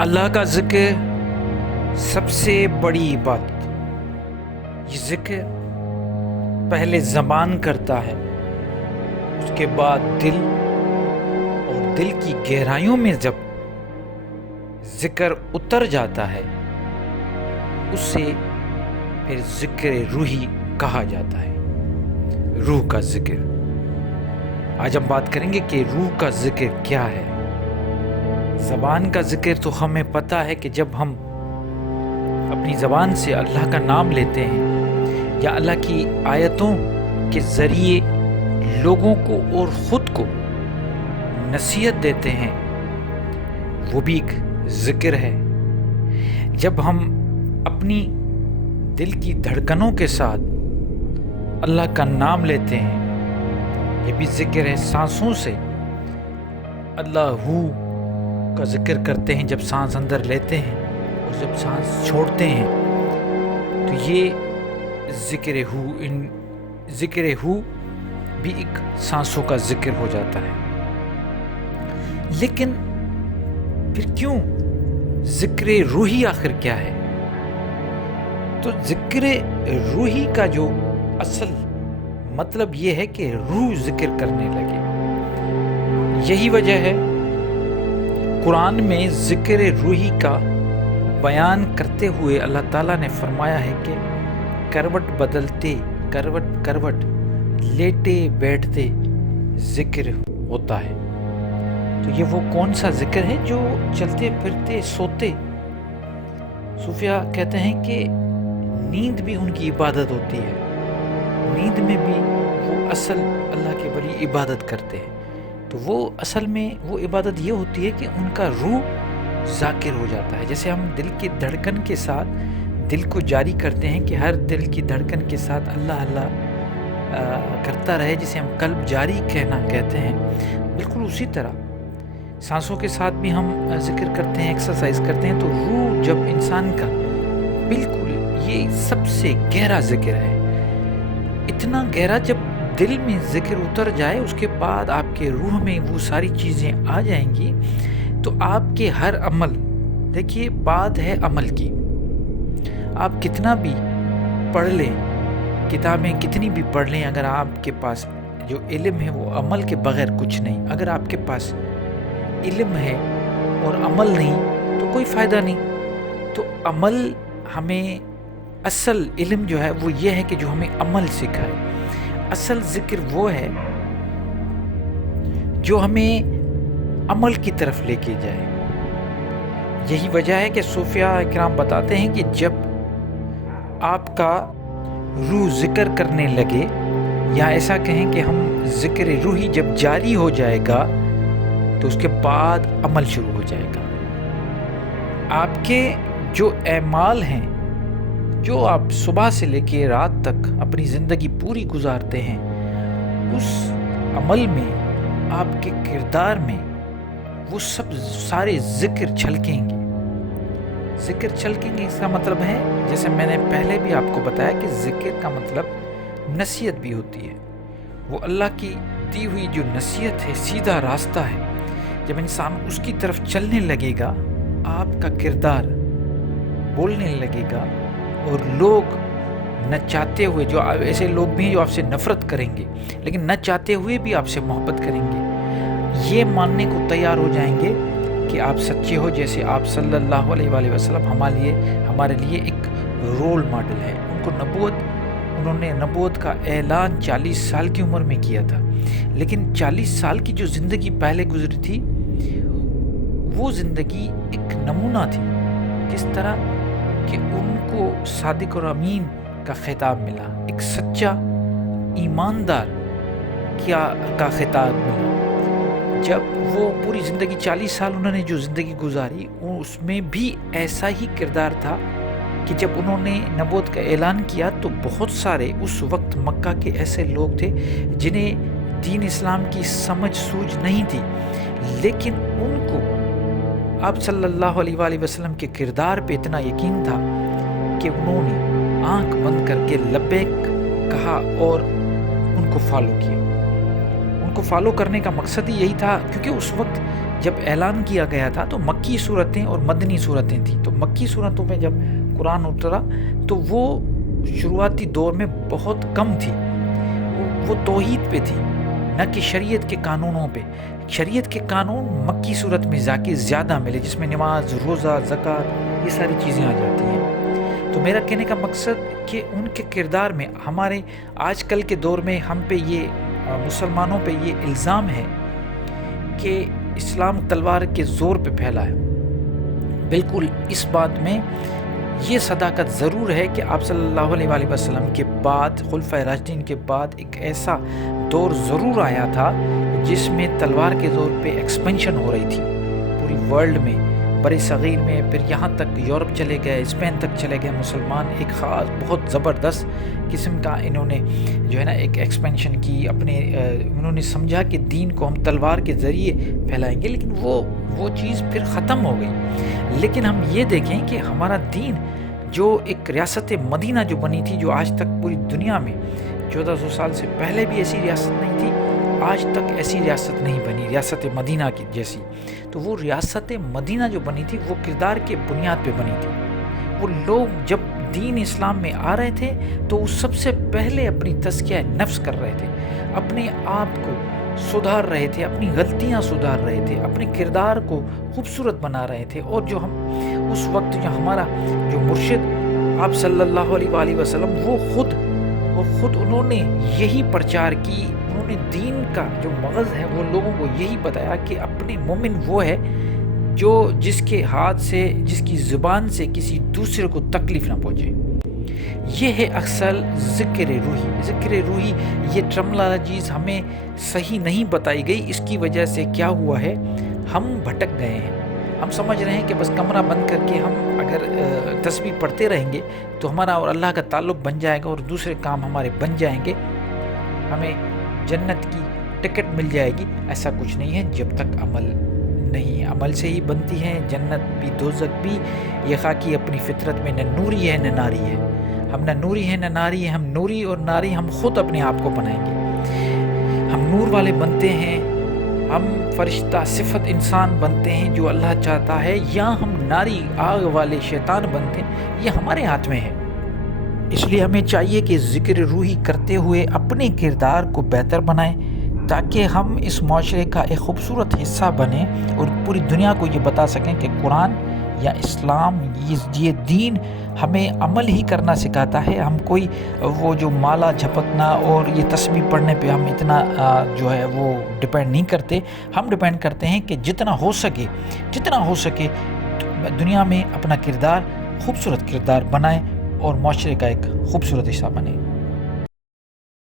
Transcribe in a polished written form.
اللہ کا ذکر سب سے بڑی عبادت۔ یہ ذکر پہلے زبان کرتا ہے، اس کے بعد دل، اور دل کی گہرائیوں میں جب ذکر اتر جاتا ہے اسے پھر ذکر روحی کہا جاتا ہے۔ روح کا ذکر، آج ہم بات کریں گے کہ روح کا ذکر کیا ہے۔ زبان کا ذکر تو ہمیں پتہ ہے کہ جب ہم اپنی زبان سے اللہ کا نام لیتے ہیں یا اللہ کی آیتوں کے ذریعے لوگوں کو اور خود کو نصیحت دیتے ہیں، وہ بھی ایک ذکر ہے۔ جب ہم اپنی دل کی دھڑکنوں کے ساتھ اللہ کا نام لیتے ہیں، یہ بھی ذکر ہے۔ سانسوں سے اللہ کا ذکر کرتے ہیں، جب سانس اندر لیتے ہیں اور جب سانس چھوڑتے ہیں، تو یہ ذکر ہو بھی ایک سانسوں کا ذکر ہو جاتا ہے۔ لیکن پھر کیوں ذکر روحی آخر کیا ہے؟ تو ذکر روحی کا جو اصل مطلب یہ ہے کہ روح ذکر کرنے لگے۔ یہی وجہ ہے قرآن میں ذکر روحی کا بیان کرتے ہوئے اللہ تعالیٰ نے فرمایا ہے کہ کروٹ بدلتے، کروٹ لیٹے بیٹھتے ذکر ہوتا ہے۔ تو یہ وہ کون سا ذکر ہے جو چلتے پھرتے سوتے؟ صوفیہ کہتے ہیں کہ نیند بھی ان کی عبادت ہوتی ہے، نیند میں بھی وہ اصل اللہ کے ولی عبادت کرتے ہیں۔ تو وہ اصل میں وہ عبادت یہ ہوتی ہے کہ ان کا روح ذاکر ہو جاتا ہے۔ جیسے ہم دل کی دھڑکن کے ساتھ دل کو جاری کرتے ہیں کہ ہر دل کی دھڑکن کے ساتھ اللہ اللہ کرتا رہے، جسے ہم قلب جاری کہتے ہیں، بالکل اسی طرح سانسوں کے ساتھ بھی ہم ذکر کرتے ہیں، ایکسرسائز کرتے ہیں۔ تو روح جب انسان کا بالکل یہ سب سے گہرا ذکر ہے، اتنا گہرا جب دل میں ذکر اتر جائے، اس کے بعد آپ کے روح میں وہ ساری چیزیں آ جائیں گی، تو آپ کے ہر عمل، دیکھیے بات ہے عمل کی، آپ کتنا بھی پڑھ لیں، کتابیں کتنی بھی پڑھ لیں، اگر آپ کے پاس جو علم ہے وہ عمل کے بغیر کچھ نہیں۔ اگر آپ کے پاس علم ہے اور عمل نہیں تو کوئی فائدہ نہیں۔ تو عمل ہمیں، اصل علم جو ہے وہ یہ ہے کہ جو ہمیں عمل سکھائے۔ اصل ذکر وہ ہے جو ہمیں عمل کی طرف لے کے جائے۔ یہی وجہ ہے کہ صوفیہ کرام بتاتے ہیں کہ جب آپ کا روح ذکر کرنے لگے، یا ایسا کہیں کہ ہم ذکر روحی جب جاری ہو جائے گا تو اس کے بعد عمل شروع ہو جائے گا۔ آپ کے جو اعمال ہیں، جو آپ صبح سے لے کے رات تک اپنی زندگی پوری گزارتے ہیں، اس عمل میں، آپ کے کردار میں وہ سب سارے ذکر چھلکیں گے۔ ذکر چھلکیں گے، اس کا مطلب ہے، جیسے میں نے پہلے بھی آپ کو بتایا کہ ذکر کا مطلب نصیحت بھی ہوتی ہے۔ وہ اللہ کی دی ہوئی جو نصیحت ہے، سیدھا راستہ ہے۔ جب انسان اس کی طرف چلنے لگے گا، آپ کا کردار بولنے لگے گا، اور لوگ نہ چاہتے ہوئے، جو ایسے لوگ بھی ہیں جو آپ سے نفرت کریں گے، لیکن نہ چاہتے ہوئے بھی آپ سے محبت کریں گے، یہ ماننے کو تیار ہو جائیں گے کہ آپ سچے ہو، جیسے آپ صلی اللہ علیہ وآلہ وسلم ہمارے لیے ایک رول ماڈل ہے۔ انہوں نے نبوت کا اعلان 40 سال کی عمر میں کیا تھا، لیکن 40 سال کی جو زندگی پہلے گزری تھی، وہ زندگی ایک نمونہ تھی۔ کس طرح کہ ان کو صادق اور امین کا خطاب ملا، ایک سچا ایماندار کا خطاب ملا۔ جب وہ پوری زندگی 40 سال انہوں نے جو زندگی گزاری، اس میں بھی ایسا ہی کردار تھا کہ جب انہوں نے نبوت کا اعلان کیا تو بہت سارے اس وقت مکہ کے ایسے لوگ تھے جنہیں دین اسلام کی سمجھ سوجھ نہیں تھی، لیکن ان کو آپ صلی اللہ علیہ وآلہ وسلم کے کردار پہ اتنا یقین تھا کہ انہوں نے آنکھ بند کر کے لبیک کہا اور ان کو فالو کیا۔ ان کو فالو کرنے کا مقصد ہی یہی تھا، کیونکہ اس وقت جب اعلان کیا گیا تھا تو مکی صورتیں اور مدنی صورتیں تھیں. تو مکی صورتوں میں جب قرآن اترا تو وہ شروعاتی دور میں بہت کم تھی. وہ توحید پہ تھی، نہ کہ شریعت کے قانونوں پہ. شریعت کے قانون مکی صورت میں جا کے زیادہ ملے، جس میں نماز، روزہ، زکوٰۃ، یہ ساری چیزیں آ جاتی ہیں. تو میرا کہنے کا مقصد کہ ان کے کردار میں ہمارے آج کل کے دور میں ہم پہ یہ مسلمانوں پہ یہ الزام ہے کہ اسلام تلوار کے زور پہ پھیلا ہے. بالکل اس بات میں یہ صداقت ضرور ہے کہ آپ صلی اللہ علیہ وآلہ وسلم کے بعد، خلفائے راشدین کے بعد ایک ایسا دور ضرور آیا تھا جس میں تلوار کے زور پہ ایکسپینشن ہو رہی تھی پوری ورلڈ میں، بر صغیر میں، پھر یہاں تک یورپ چلے گئے، اسپین تک چلے گئے مسلمان. ایک خاص بہت زبردست قسم کا انہوں نے جو ہے نا ایک ایکسپینشن کی اپنے. انہوں نے سمجھا کہ دین کو ہم تلوار کے ذریعے پھیلائیں گے، لیکن وہ چیز پھر ختم ہو گئی. لیکن ہم یہ دیکھیں کہ ہمارا دین جو ایک ریاست مدینہ جو بنی تھی، جو آج تک پوری دنیا میں 1400 سال سے پہلے بھی ایسی ریاست نہیں تھی، آج تک ایسی ریاست نہیں بنی ریاست مدینہ کی جیسی. تو وہ ریاست مدینہ جو بنی تھی وہ کردار کے بنیاد پہ بنی تھی. وہ لوگ جب دین اسلام میں آ رہے تھے تو وہ سب سے پہلے اپنی تزکیہ نفس کر رہے تھے، اپنے آپ کو سدھار رہے تھے، اپنی غلطیاں سدھار رہے تھے، اپنے کردار کو خوبصورت بنا رہے تھے. اور جو ہم اس وقت جو ہمارا جو مرشد آپ صلی اللہ علیہ وآلہ وسلم وہ خود انہوں نے یہی پرچار کی. انہوں نے دین کا جو مغز ہے وہ لوگوں کو یہی بتایا کہ اپنے مومن وہ ہے جو جس کے ہاتھ سے، جس کی زبان سے کسی دوسرے کو تکلیف نہ پہنچے. یہ ہے اصل ذکر روحی. ذکر روحی یہ ٹرمنالوجیز ہمیں صحیح نہیں بتائی گئی. اس کی وجہ سے کیا ہوا ہے، ہم بھٹک گئے ہیں. ہم سمجھ رہے ہیں کہ بس کمرہ بند کر کے ہم اگر تسبیح پڑھتے رہیں گے تو ہمارا اور اللہ کا تعلق بن جائے گا اور دوسرے کام ہمارے بن جائیں گے، ہمیں جنت کی ٹکٹ مل جائے گی. ایسا کچھ نہیں ہے جب تک عمل نہیں. عمل سے ہی بنتی ہے جنت بھی دوزخ بھی. یہ خاکی اپنی فطرت میں نہ نوری ہے نہ ناری ہے. ہم نہ نوری ہے نہ ناری ہے. ہم نوری اور ناری ہم خود اپنے آپ کو بنائیں گے. ہم نور والے بنتے ہیں، ہم فرشتہ صفت انسان بنتے ہیں جو اللہ چاہتا ہے، یا ہم ناری آگ والے شیطان بنتے ہیں، یہ ہمارے ہاتھ میں ہے. اس لیے ہمیں چاہیے کہ ذکر روحی کرتے ہوئے اپنے کردار کو بہتر بنائیں تاکہ ہم اس معاشرے کا ایک خوبصورت حصہ بنیں اور پوری دنیا کو یہ بتا سکیں کہ قرآن یا اسلام یہ دین ہمیں عمل ہی کرنا سکھاتا ہے. ہم کوئی وہ جو مالا جھپکنا اور یہ تسبیح پڑھنے پہ ہم اتنا جو ہے وہ ڈپینڈ نہیں کرتے. ہم ڈپینڈ کرتے ہیں کہ جتنا ہو سکے دنیا میں اپنا کردار خوبصورت کردار بنائیں اور معاشرے کا ایک خوبصورت حصہ بنیں.